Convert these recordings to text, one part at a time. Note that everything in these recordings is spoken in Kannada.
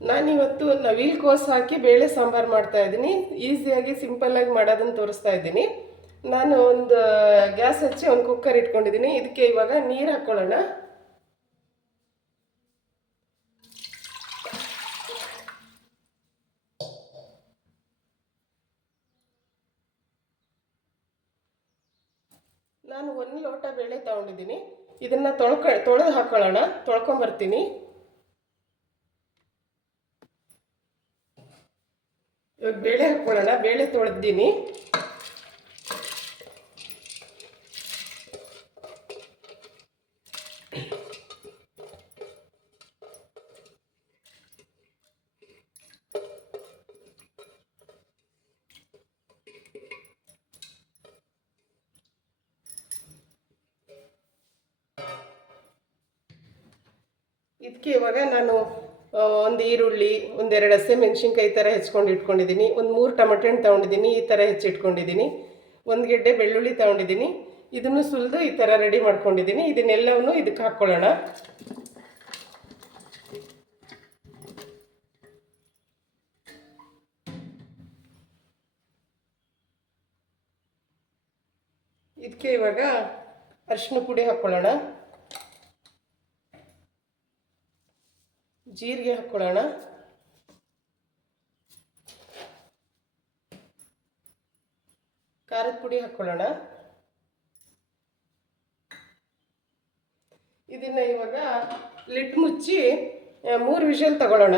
ನಾನಿವತ್ತು ನವಿಲ್ ಕೋಸು ಹಾಕಿ ಬೇಳೆ ಸಾಂಬಾರು ಮಾಡ್ತಾ ಇದ್ದೀನಿ. ಈಸಿಯಾಗಿ ಸಿಂಪಲ್ಲಾಗಿ ಮಾಡೋದನ್ನು ತೋರಿಸ್ತಾ ಇದ್ದೀನಿ. ನಾನು ಒಂದು ಗ್ಯಾಸ್ ಹಚ್ಚಿ ಒಂದು ಕುಕ್ಕರ್ ಇಟ್ಕೊಂಡಿದ್ದೀನಿ. ಇದಕ್ಕೆ ಇವಾಗ ನೀರು ಹಾಕ್ಕೊಳ್ಳೋಣ ನಾನು ಒಂದು ಲೋಟ ಬೇಳೆ ತಗೊಂಡಿದ್ದೀನಿ. ಇದನ್ನು ತೊಳ್ಕೊ, ತೊಳೆದು ಹಾಕ್ಕೊಳ್ಳೋಣ ತೊಳ್ಕೊಂಬರ್ತೀನಿ. ಇವಾಗ ಬೇಳೆ ಹಾಕ್ಕೊಳ್ಳೋಣ. ಬೇಳೆ ತೊಳೆದಿದ್ದೀನಿ. ಇದಕ್ಕೆ ಇವಾಗ ನಾನು ಒಂದು ಈರುಳ್ಳಿ ಒಂದೆರಡು ಹಸೆ ಮೆಣಸಿನ್ಕಾಯಿ ಥರ ಹೆಚ್ಕೊಂಡು ಇಟ್ಕೊಂಡಿದ್ದೀನಿ. ಒಂದು ಮೂರು ಟೊಮೆಟೊ ಹಣ್ಣು ತೊಗೊಂಡಿದ್ದೀನಿ, ಈ ಥರ ಹೆಚ್ಚಿಟ್ಕೊಂಡಿದ್ದೀನಿ ಒಂದು ಗೆಡ್ಡೆ ಬೆಳ್ಳುಳ್ಳಿ ತೊಗೊಂಡಿದ್ದೀನಿ. ಇದನ್ನು ಸುಲಿದು ಈ ಥರ ರೆಡಿ ಮಾಡ್ಕೊಂಡಿದ್ದೀನಿ. ಇದನ್ನೆಲ್ಲವನ್ನು ಇದಕ್ಕೆ ಹಾಕ್ಕೊಳ್ಳೋಣ. ಇದಕ್ಕೆ ಇವಾಗ ಅರಿಶಿನ ಪುಡಿ ಹಾಕ್ಕೊಳ್ಳೋಣ. ಜೀರಿಗೆ ಹಾಕ್ಕೊಳ್ಳೋಣ ಖಾರದ ಪುಡಿ ಹಾಕ್ಕೊಳ್ಳೋಣ ಇದನ್ನ ಇವಾಗ ಲಿಟ್ ಮುಚ್ಚಿ ಮೂರು ವಿಷಲ್ ತಗೊಳ್ಳೋಣ.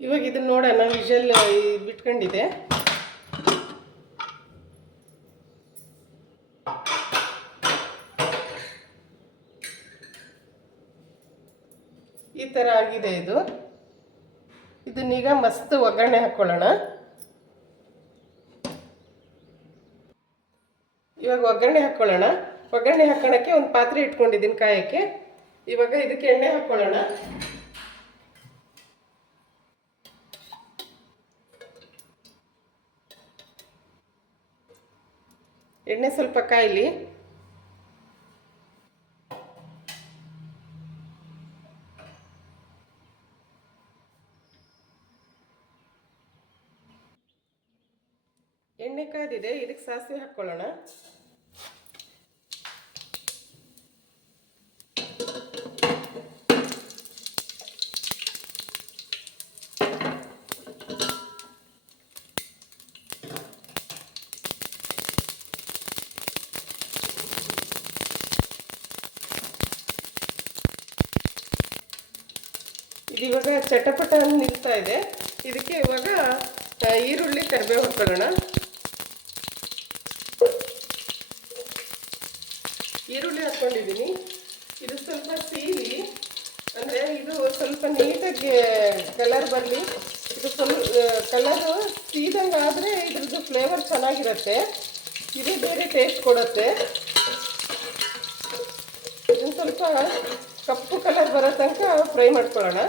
ಇವಾಗ ಇದನ್ನ ನೋಡೋಣ, ವಿಷಲ್ ಬಿಟ್ಕೊಂಡಿದೆ. ಈ ಥರ ಆಗಿದೆ ಇದು. ಇದನ್ನೀಗ ಮಸ್ತ್ ಒಗ್ಗರಣೆ ಹಾಕ್ಕೊಳ್ಳೋಣ ಇವಾಗ ಒಗ್ಗರಣೆ ಹಾಕ್ಕೊಳ್ಳೋಣ ಒಗ್ಗರಣೆ ಹಾಕೋಣಕ್ಕೆ ಒಂದು ಪಾತ್ರೆ ಇಟ್ಕೊಂಡಿದ್ದೀನಿ ಕಾಯಕ್ಕೆ. ಇವಾಗ ಇದಕ್ಕೆ ಎಣ್ಣೆ ಹಾಕ್ಕೊಳ್ಳೋಣ ಎಣ್ಣೆ ಸ್ವಲ್ಪ ಕಾಯಲಿ. ಎಣ್ಣೆ ಕಾದಿದೆ ಇದಕ್ಕೆ ಸಾಸಿವೆ ಹಾಕ್ಕೊಳ್ಳೋಣ. ಇವಾಗ ಚಟಪಟ ನಿಲ್ತಾ ಇದೆ. ಇದಕ್ಕೆ ಇವಾಗ ಈರುಳ್ಳಿ ಕರಿಬೇವು ಹಾಕ್ಕೊಳ್ಳೋಣ ಈರುಳ್ಳಿ ಹಾಕ್ಕೊಂಡಿದ್ದೀನಿ ಇದು ಸ್ವಲ್ಪ ಸೀಲಿ ಅಂದರೆ ಇದು ಸ್ವಲ್ಪ ನೀಟಾಗಿ ಕಲರ್ ಬರಲಿ. ಇದು ಸ್ವಲ್ಪ ಕಲರು ಸೀದಂಗೆ ಆದರೆ ಇದ್ರದ್ದು ಫ್ಲೇವರ್ ಚೆನ್ನಾಗಿರುತ್ತೆ. ಇದು ಬೇರೆ ಟೇಸ್ಟ್ ಕೊಡುತ್ತೆ. ಇದನ್ನು ಸ್ವಲ್ಪ ಕಪ್ಪು ಕಲರ್ ಬರೋ ತನಕ ಫ್ರೈ ಮಾಡ್ಕೊಳ್ಳೋಣ.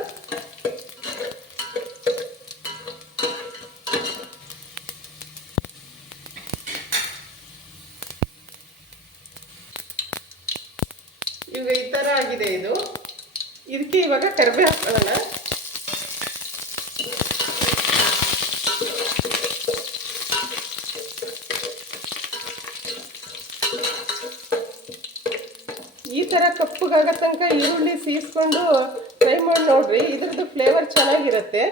ಇವಾಗ ಈ ಥರ ಆಗಿದೆ ಇದು. ಇದಕ್ಕೆ ಇವಾಗ ಕರಿಬೇ ಹಾಕೊಳ್ಳೋಣ. ಈ ಥರ ಕಪ್ಪಗಾಗೋ ತನಕ ಈರುಳ್ಳಿ ಸೀಸ್ಕೊಂಡು ಫ್ರೈ ಮಾಡಿ ನೋಡ್ರಿ. ಇದ್ರದ್ದು ಫ್ಲೇವರ್ ಚೆನ್ನಾಗಿರುತ್ತೆ.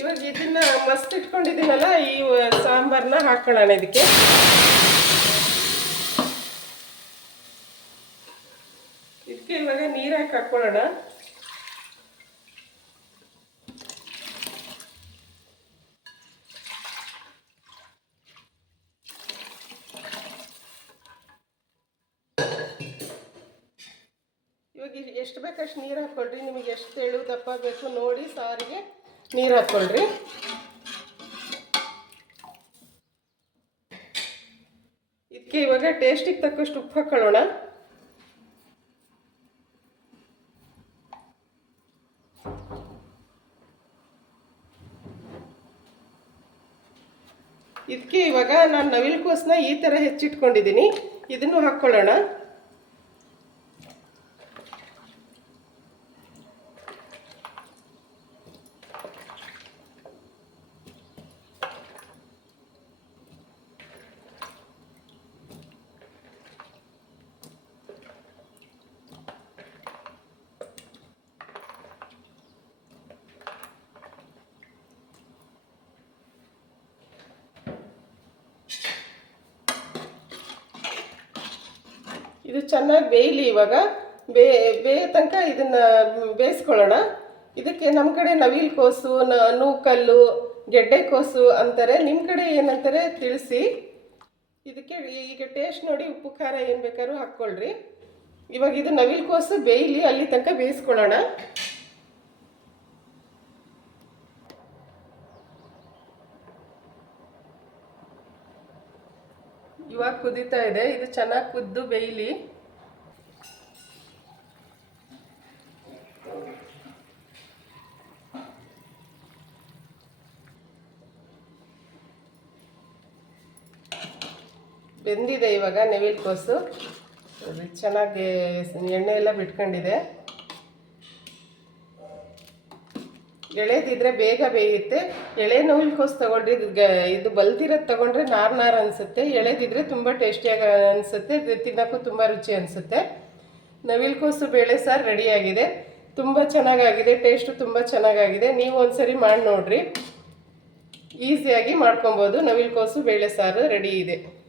ಇವಾಗ ಇದನ್ನ ಮಸ್ತ್ ಇಟ್ಕೊಂಡಿದ್ದೀನಲ್ಲ, ಈ ಸಾಂಬಾರನ್ನ ಹಾಕೊಳ್ಳೋಣ ಇದಕ್ಕೆ ಇವಾಗ ನೀರು ಹಾಕಿ ಹಾಕ್ಕೊಳ್ಳೋಣ ಇವಾಗ ಎಷ್ಟು ಬೇಕಷ್ಟು ನೀರು ಹಾಕ್ಕೊಳ್ರಿ ನಿಮಗೆ ಎಷ್ಟು ತೆಳು ದಪ್ಪ ಬೇಕು ನೋಡಿ ಸಾರಿಗೆ ನೀರು ಹಾಕ್ಕೊಳ್ರಿ ಇದಕ್ಕೆ ಇವಾಗ ಟೇಸ್ಟಿಗೆ ತಕ್ಕಷ್ಟು ಉಪ್ಪು ಹಾಕ್ಕೊಳ್ಳೋಣ ಇದಕ್ಕೆ ಇವಾಗ ನಾನು ನವಿಲುಕೋಸನ್ನ ಈ ಥರ ಹೆಚ್ಚಿಟ್ಕೊಂಡಿದ್ದೀನಿ. ಇದನ್ನು ಹಾಕ್ಕೊಳ್ಳೋಣ. ಇದು ಚೆನ್ನಾಗಿ ಬೇಯಲಿ ಇವಾಗ. ಬೇ, ಬೇಯ ತನಕ ಇದನ್ನು ಬೇಯಿಸ್ಕೊಳ್ಳೋಣ. ಇದಕ್ಕೆ ನಮ್ಮ ಕಡೆ ನವಿಲು ಕೋಸು, ನ, ನೂಕಲ್ಲು, ಗೆಡ್ಡೆ ಕೋಸು ಅಂತಾರೆ. ನಿಮ್ಮ ಕಡೆ ಏನಂತಾರೆ ತಿಳಿಸಿ. ಇದಕ್ಕೆ ಈಗ ಟೇಸ್ಟ್ ನೋಡಿ ಉಪ್ಪು, ಖಾರ ಏನು ಬೇಕಾದ್ರೂ ಹಾಕ್ಕೊಳ್ರಿ. ಇವಾಗ ಇದು ನವಿಲು ಕೋಸು ಬೇಯಲಿ ಅಲ್ಲಿ ತನಕ ಬೇಯಿಸ್ಕೊಳ್ಳೋಣ. ಇವಾಗ ಕುದೀತಾ ಇದೆ. ಇದು ಚೆನ್ನಾಗಿ ಕುದ್ದು ಬೇಯಲಿ. ಬೆಂದಿದೆ ಇವಾಗ ನೆವಿಲ್ ಕೋಸು. ಚೆನ್ನಾಗಿ ಎಣ್ಣೆ ಎಲ್ಲ ಬಿಟ್ಕೊಂಡಿದೆ. ಎಳೆದಿದ್ರೆ ಬೇಗ ಬೇಯುತ್ತೆ. ಎಳೆ ನವಿಲು ತಗೊಂಡ್ರೆ ಇದು ಬಲ್ತಿರೋದು ತಗೊಂಡ್ರೆ ನಾರ್ ನಾರ್ ಅನಿಸುತ್ತೆ. ಎಳೆದಿದ್ರೆ ತುಂಬ ಟೇಸ್ಟಿಯಾಗಿ ಅನಿಸುತ್ತೆ. ತಿನ್ನೋಕ್ಕೂ ತುಂಬ ರುಚಿ ಅನಿಸುತ್ತೆ. ನವಿಲ್ಕೋಸು ಬೇಳೆ ಸಾರು ರೆಡಿಯಾಗಿದೆ. ತುಂಬ ಚೆನ್ನಾಗಾಗಿದೆ. ಟೇಸ್ಟು ತುಂಬ ಚೆನ್ನಾಗಾಗಿದೆ. ನೀವು ಒಂದ್ಸರಿ ಮಾಡಿ ನೋಡ್ರಿ ಈಸಿಯಾಗಿ ಮಾಡ್ಕೊಬೋದು. ನವಿಲ್ಕೋಸು ಬೇಳೆ ಸಾರು ರೆಡಿ ಇದೆ.